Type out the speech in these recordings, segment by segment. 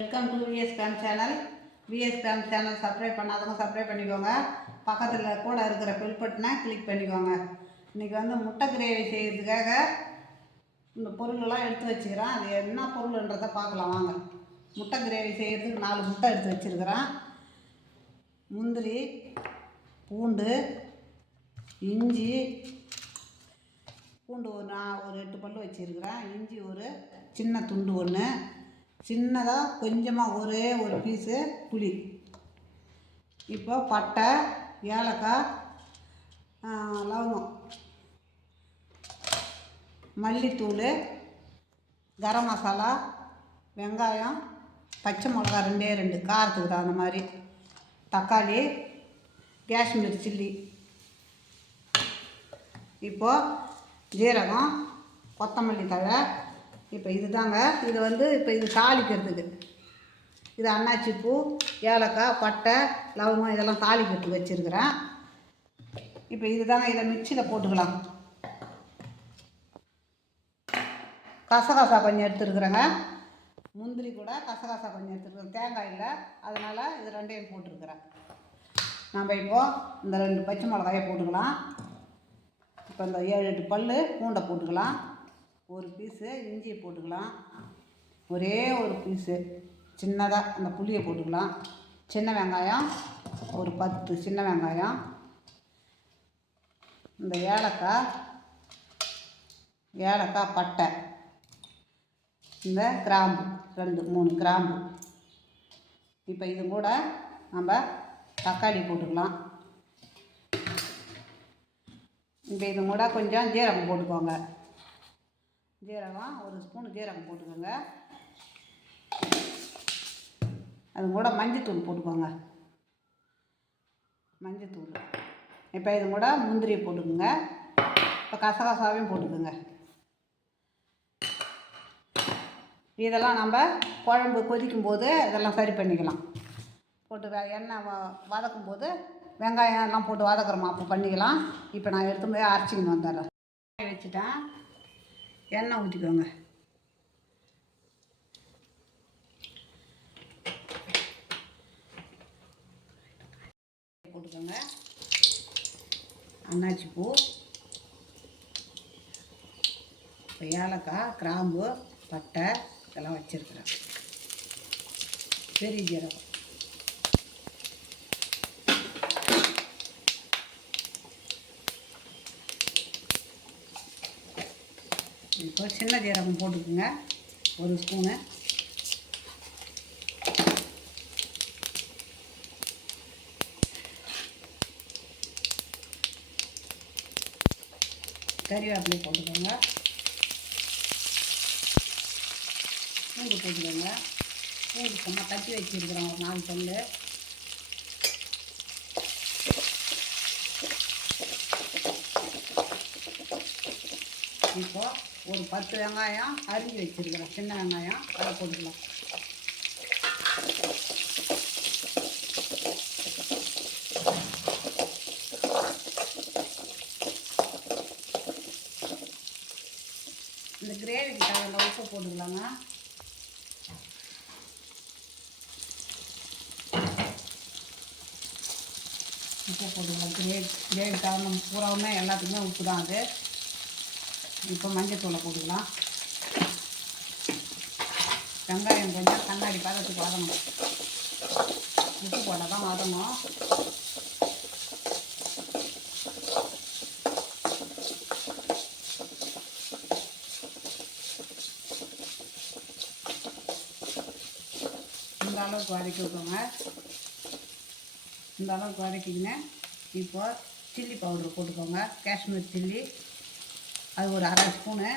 Welcome to VS channel VS channel subscribe பண்ணாதவங்க subscribe பண்ணிக்கோங்க. பக்கத்தில் கூட இருக்கிற பில் பட்டனை கிளிக் பண்ணிக்கோங்க. இன்றைக்கி வந்து முட்டை கிரேவி செய்கிறதுக்காக இந்த பொருளெல்லாம் எடுத்து வச்சுக்கிறேன். அது என்ன பொருள்ன்றதை பார்க்கலாம் வாங்க. முட்டை கிரேவி செய்கிறதுக்கு நாலு முட்டை எடுத்து வச்சுருக்கிறேன். முந்திரி பூண்டு இஞ்சி பூண்டு ஒரு நான் ஒரு எட்டு பல் வச்சுருக்கிறேன். இஞ்சி ஒரு சின்ன துண்டு ஒன்று சின்னதாக கொஞ்சமாக ஒரே ஒரு பீஸு புளி. இப்போ பட்டை ஏலக்காய் லவங்கம். மல்லித்தூள் கரம் மசாலா வெங்காயம் பச்சை மிளகா ரெண்டே ரெண்டு காரத்துக்கு தகுந்த மாதிரி. தக்காளி காஷ்மீர் சில்லி. இப்போது ஜீரகம் கொத்தமல்லி தழை இப்போ இதுதாங்க. இது வந்து இப்போ இது தாளிக்கிறதுக்கு. இது அன்னாச்சி பூ ஏலக்காய் பட்டை லவங்கம் இதெல்லாம் தாளிக்கிறதுக்கு வச்சுருக்கிறேன். இப்போ இதுதாங்க. இதை மிக்சியில் போட்டுக்கலாம். கசகசா கொஞ்சம் எடுத்துருக்குறேங்க. முந்திரி கூட கசகசா கொஞ்சம் எடுத்துருக்குறேன். தேங்காய் இல்லை. அதனால் இது ரெண்டையும் போட்டிருக்கிறேன். நம்ம இப்போது இந்த ரெண்டு பச்சை மிளகாயை போட்டுக்கலாம். இப்போ இந்த ஏழு எட்டு பல் பூண்டை போட்டுக்கலாம். ஒரு பீஸு இஞ்சியை போட்டுக்கலாம். ஒரே ஒரு பீஸு. சின்னதாக அந்த புளியை போட்டுக்கலாம். சின்ன வெங்காயம் ஒரு பத்து சின்ன வெங்காயம். இந்த ஏலக்காய் ஏலக்காய் பட்டை. இந்த கிராம்பு ரெண்டு மூணு கிராம்பு. இப்போ இது கூட நம்ம தக்காளி போட்டுக்கலாம். இப்போ இது கூட கொஞ்சம் ஜீரகம் போட்டுக்கோங்க. ஜீரகம் ஒரு ஸ்பூன் ஜீரகம் போட்டுக்கோங்க. அது கூட மஞ்சத்தூள் போட்டுக்கோங்க. மஞ்சத்தூள். இப்போ இது கூட முந்திரி போட்டுக்கோங்க. இப்போ கசகசாவையும் போட்டுக்கோங்க. இதெல்லாம் நம்ம குழம்பு கொதிக்கும் போது இதெல்லாம் சரி பண்ணிக்கலாம். போட்டு வே- எண்ணெய் வ வதக்கும் போது வெங்காயம் எல்லாம் போட்டு வதக்குறோமா அப்போ பண்ணிக்கலாம். இப்போ நான் எடுத்து போய் அரைச்சிக்கின்னு வந்துடுறேன் வச்சுட்டேன். எண்ணெய் ஊற்றிக்கோங்க போட்டுக்கோங்க. அன்னாச்சி பூ. இப்போ ஏலக்காய் கிராம்பு பட்டை இதெல்லாம் வச்சுருக்குறேன். பெரிய ஜீரகம். இப்போ சின்ன ஜீரகம் போட்டுக்குங்க. ஒரு ஸ்பூனு. கறிவேப்பிலை போட்டுக்கோங்க. பூண்டு போட்டுக்கோங்க. பூண்டு சும்மா தட்டி வச்சுருக்குறோம். ஒரு நாலு பொண்ணு இப்போ ஒரு பத்து வெங்காயம் அரிஞ்சு வச்சுருக்கிறேன். சின்ன வெங்காயம். அதை போட்டுக்கலாம். இந்த கிரேவிக்கு தகுந்த உப்பு போட்டுக்கலாங்க. உப்பு போட்டுக்கலாம். கிரேவி கிரேவி தகுந்த பூராவுமே எல்லாத்துக்குமே உப்பு தான் அது. இப்போ மஞ்சத்தூளை போட்டுக்கலாம். வெங்காயம் கொஞ்சம் கண்ணாடி பதத்துக்கு வதங்கணும் உப்பு போட்டால் தான் வதங்கும் இந்த அளவுக்கு வதக்கி விட்டுருங்க இந்த அளவுக்கு வதக்கிக்கின்னு இப்போ சில்லி பவுடர் போட்டுக்கோங்க. காஷ்மீர் சில்லி அது ஒரு அரை ஸ்பூனு.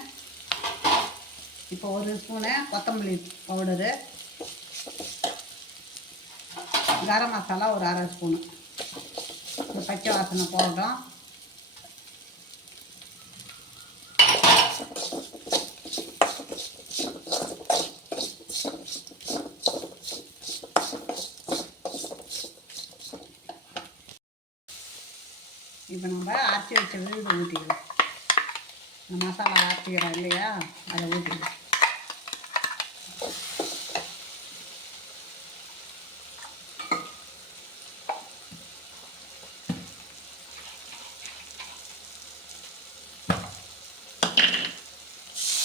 இப்போ ஒரு ஸ்பூனு கொத்தமல்லி பவுடரு. கரம் மசாலா ஒரு அரை ஸ்பூனு. இந்த பச்சை வாசனை போடுறோம் இப்போ நம்ம அரைச்சி வச்ச விழுது ஊற்றிக்கலாம் இந்த மசாலா ஆட்டிக்கிறோம் இல்லையா? அதை ஊற்றிடும்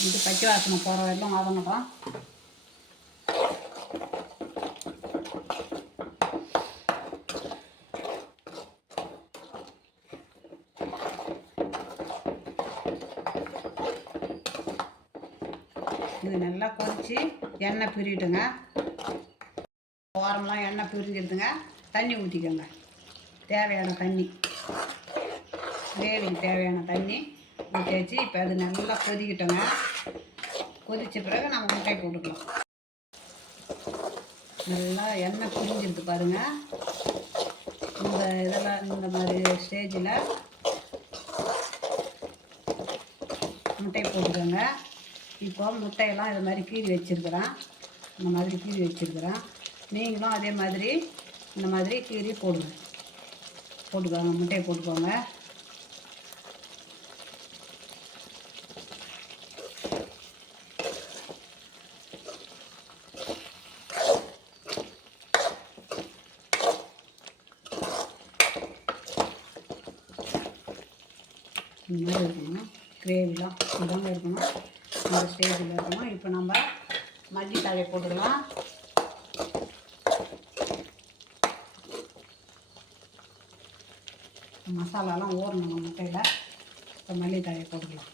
இது பச்சை வாசனை போகிற வரையிலும் வதங்கட்டும் இது நல்லா கொதித்து எண்ணெய் பிரிட்டுங்க. ஓரம்லாம் எண்ணெய் பிரிஞ்சிடுதுங்க. தண்ணி ஊற்றிக்கோங்க தேவையான தண்ணி. கிரேவிக்கு தேவையான தண்ணி ஊற்றி வச்சு இப்போ அது நல்லா கொதிக்கிட்டோங்க. கொதித்த பிறகு நம்ம முட்டை போட்டுக்கலாம். நல்லா எண்ணெய் பிரிஞ்சிருது பாருங்கள் இந்த இதெல்லாம் இந்த மாதிரி ஸ்டேஜில் முட்டை போட்டுக்கோங்க. இப்போ முட்டையெல்லாம் இது மாதிரி கீறி வச்சுருக்குறேன். இந்த மாதிரி கீறி வச்சுருக்குறேன். நீங்களும் அதே மாதிரி இந்த மாதிரி கீறி போடுங்க. போட்டுக்கோங்க முட்டையை போட்டுக்கோங்க. இந்த மாதிரி இருக்கணும். கிரேவிலாம் இதாங்க இருக்கணும். இந்த ஸ்டேஜில் இருக்கணும். இப்போ நம்ம மல்லித்தழை போட்டுக்கலாம் மசாலாலாம் ஊறணும் முட்டையில் இப்போ மல்லித்தழையை போட்டுக்கலாம்.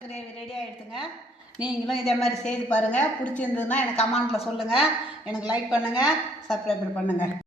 கிரேவி ரெடி ஆகிடுதுங்க நீங்களும் இதே மாதிரி செய்து பாருங்கள் பிடிச்சிருந்ததுன்னா எனக்கு கமெண்ட்டில் சொல்லுங்கள் எனக்கு லைக் பண்ணுங்கள் சப்ஸ்கிரைபர் பண்ணுங்கள்